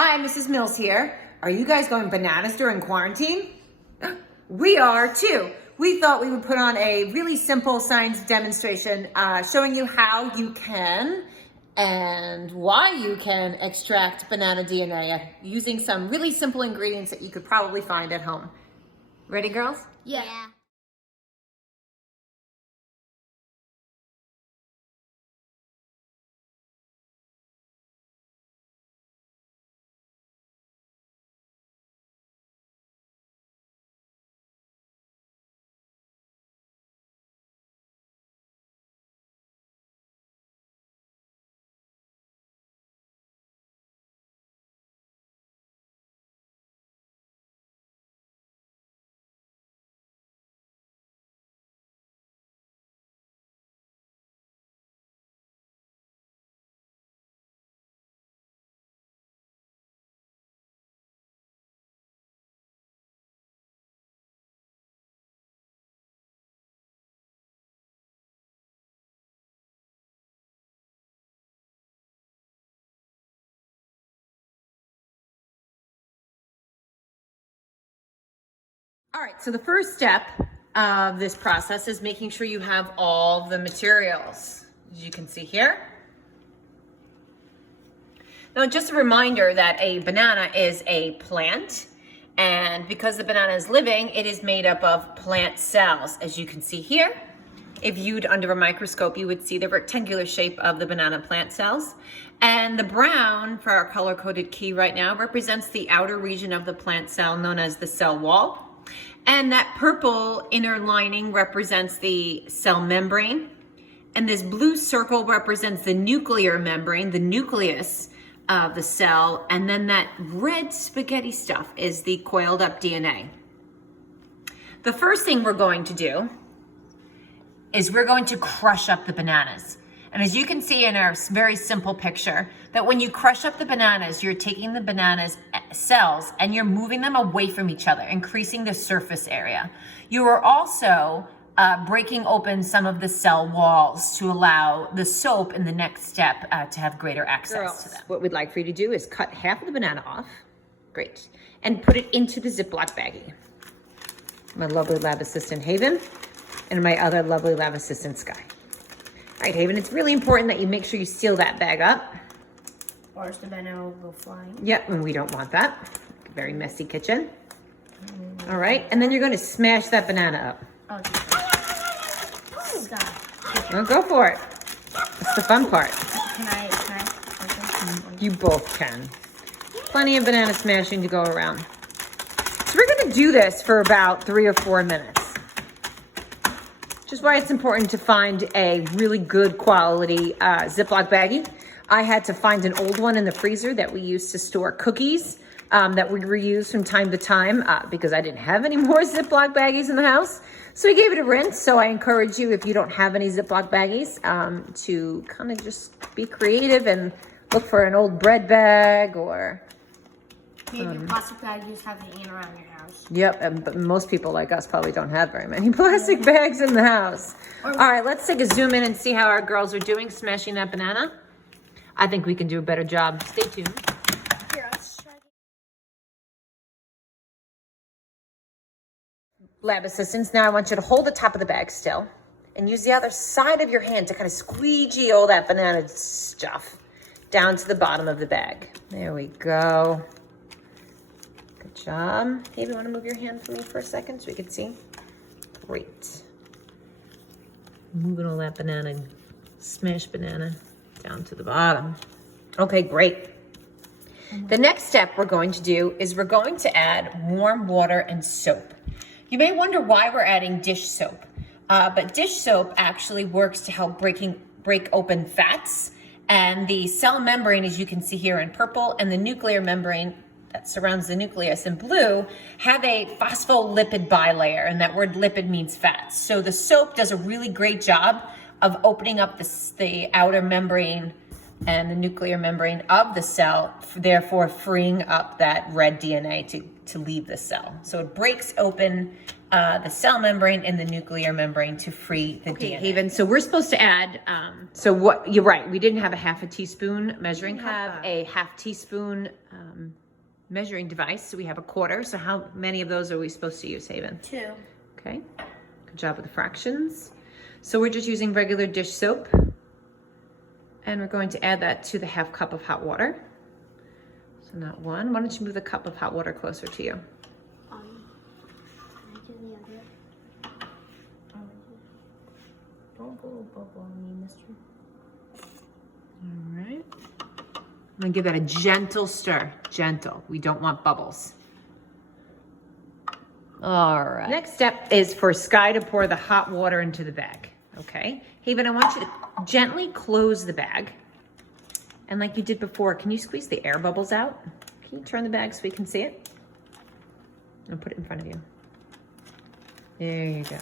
Hi, Mrs. Mills here. Are you guys going bananas during quarantine? We are too. We thought we would put on a really simple science demonstration showing you how you can and why you can extract banana DNA using some really simple ingredients that you could probably find at home. Ready, girls? Yeah. All right, so the first step of this process is making sure you have all the materials, as you can see here. Now, just a reminder that a banana is a plant, and because the banana is living, it is made up of plant cells, as you can see here. If viewed under a microscope, you would see the rectangular shape of the banana plant cells. And the brown for our color-coded key right now represents the outer region of the plant cell known as the cell wall. And that purple inner lining represents the cell membrane. And this blue circle represents the nuclear membrane, the nucleus of the cell. And then that red spaghetti stuff is the coiled up DNA. The first thing we're going to do is we're going to crush up the bananas. And as you can see in our very simple picture, that when you crush up the bananas, you're taking the bananas cells and you're moving them away from each other, increasing the surface area. You are also breaking open some of the cell walls to allow the soap in the next step to have greater access to them. What we'd like for you to do is cut half of the banana off. Great. And put it into the Ziploc baggie. My lovely lab assistant, Haven, and my other lovely lab assistant, Sky. All right, Haven, it's really important that you make sure you seal that bag up. Or else the banana will go flying. Yep, and we don't want that. Very messy kitchen. All right, and then you're going to smash that banana up. Oh, stop. Well, go for it. That's the fun part. Can I? You both can. Plenty of banana smashing to go around. So we're going to do this for about 3 or 4 minutes. Which is why it's important to find a really good quality Ziploc baggie. I had to find an old one in the freezer that we used to store cookies that we reuse from time to time because I didn't have any more Ziploc baggies in the house. So I gave it a rinse. So I encourage you, if you don't have any Ziploc baggies, to kind of just be creative and look for an old bread bag or... Maybe plastic bag you just have hanging around your house. Yep, but most people like us probably don't have very many plastic bags in the house. All right, let's take a zoom in and see how our girls are doing smashing that banana. I think we can do a better job. Stay tuned. Here, let's try. Lab assistants, now I want you to hold the top of the bag still and use the other side of your hand to kind of squeegee all that banana stuff down to the bottom of the bag. There we go. Good job. Maybe you want to move your hand for me for a second so we can see? Great. Moving all that banana, smashed banana down to the bottom. Okay, great. The next step we're going to do is we're going to add warm water and soap. You may wonder why we're adding dish soap, but dish soap actually works to help break open fats, and the cell membrane, as you can see here in purple, and the nuclear membrane that surrounds the nucleus in blue have a phospholipid bilayer, and that word lipid means fats. So the soap does a really great job of opening up the outer membrane and the nuclear membrane of the cell, therefore freeing up that red DNA to leave the cell. So it breaks open the cell membrane and the nuclear membrane to free the DNA. Haven, so we're supposed to add, so what, you're right, we didn't have a half a teaspoon measuring cup. We have a half teaspoon measuring device, so we have a quarter. So how many of those are we supposed to use, Haven? 2. Okay, good job with the fractions. So we're just using regular dish soap, and we're going to add that to the half cup of hot water. So not 1. Why don't you move the cup of hot water closer to you? Can I do the other? Don't blow a bubble on me, mister. All right. I'm gonna give that a gentle stir. Gentle. We don't want bubbles. All right. Next step is for Sky to pour the hot water into the bag. Okay. Haven, I want you to gently close the bag. And like you did before, can you squeeze the air bubbles out? Can you turn the bag so we can see it? And put it in front of you. There you go.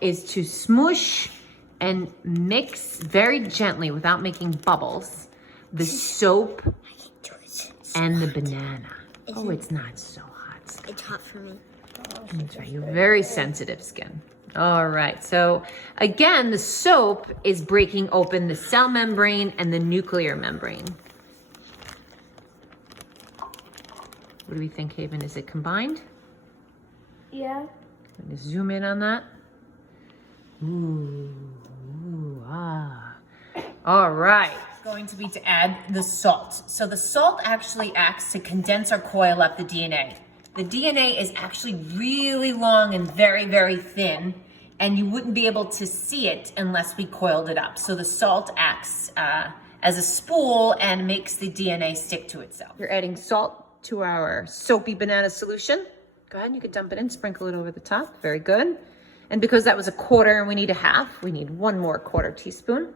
Is to smoosh and mix very gently without making bubbles the soap and the banana. Oh, it's not so hot. It's hot for me. That's right, you're very sensitive skin. All right, so again, the soap is breaking open the cell membrane and the nuclear membrane. What do we think, Haven? Is it combined? Yeah. Let me zoom in on that. Ooh, ah. All right. It's going to be to add the salt. So the salt actually acts to condense or coil up the DNA. The DNA is actually really long and very, very thin, and you wouldn't be able to see it unless we coiled it up. So the salt acts as a spool and makes the DNA stick to itself. You're adding salt to our soapy banana solution. Go ahead, you can dump it in, sprinkle it over the top. Very good. And because that was a quarter and we need a half, we need 1 more quarter teaspoon.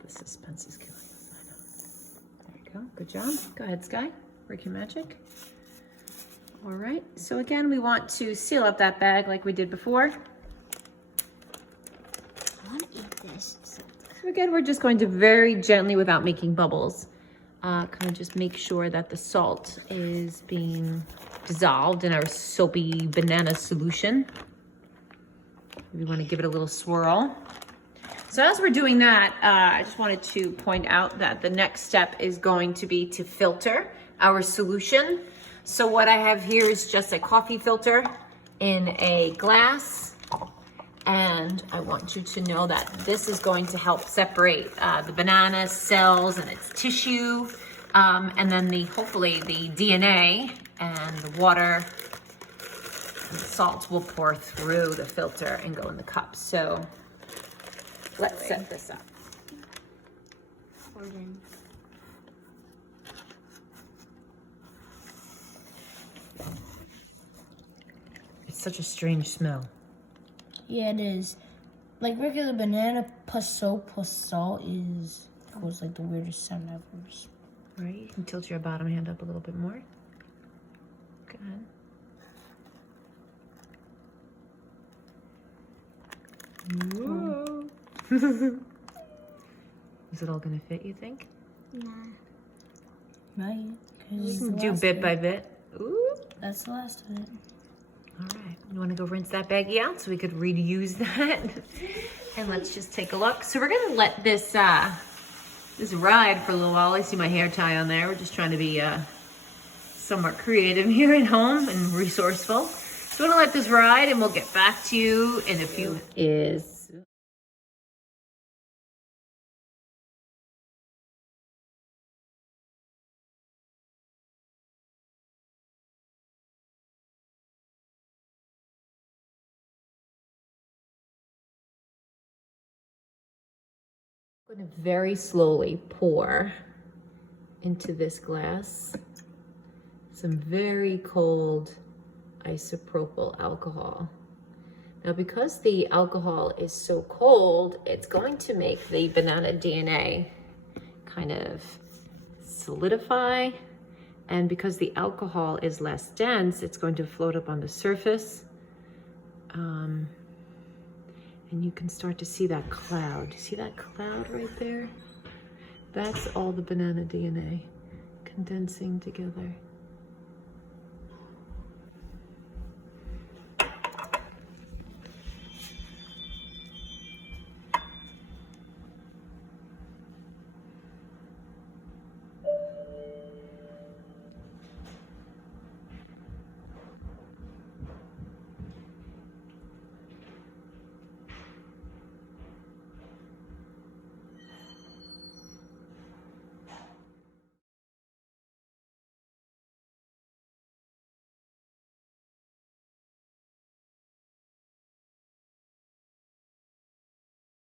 The suspense is killing us, I know. There you go, good job. Go ahead, Sky, work your magic. All right, so again, we want to seal up that bag like we did before. I want to eat this. So again, we're just going to very gently, without making bubbles, kind of just make sure that the salt is being dissolved in our soapy banana solution. We want to give it a little swirl. So as we're doing that, I just wanted to point out that the next step is going to be to filter our solution. So what I have here is just a coffee filter in a glass. And I want you to know that this is going to help separate the banana cells and its tissue, and then hopefully the DNA and the water and the salt will pour through the filter and go in the cup. So let's set this up. It's such a strange smell. Yeah, it is. Like regular banana plus soap plus salt goes like the weirdest sound ever. Right, you can tilt your bottom hand up a little bit more. Go ahead. Whoa. Is it all gonna fit, you think? Nah. Not yet. You can do bit by bit. Ooh. That's the last of it. All right, you wanna go rinse that baggie out so we could reuse that? And let's just take a look. So we're gonna let this this ride for a little while. I see my hair tie on there. We're just trying to be somewhat creative here at home and resourceful. So we're gonna let this ride and we'll get back to you in a few. I'm going to very slowly pour into this glass some very cold isopropyl alcohol. Now, because the alcohol is so cold, it's going to make the banana DNA kind of solidify. And because the alcohol is less dense, it's going to float up on the surface. And you can start to see that cloud. See that cloud right there? That's all the banana DNA condensing together.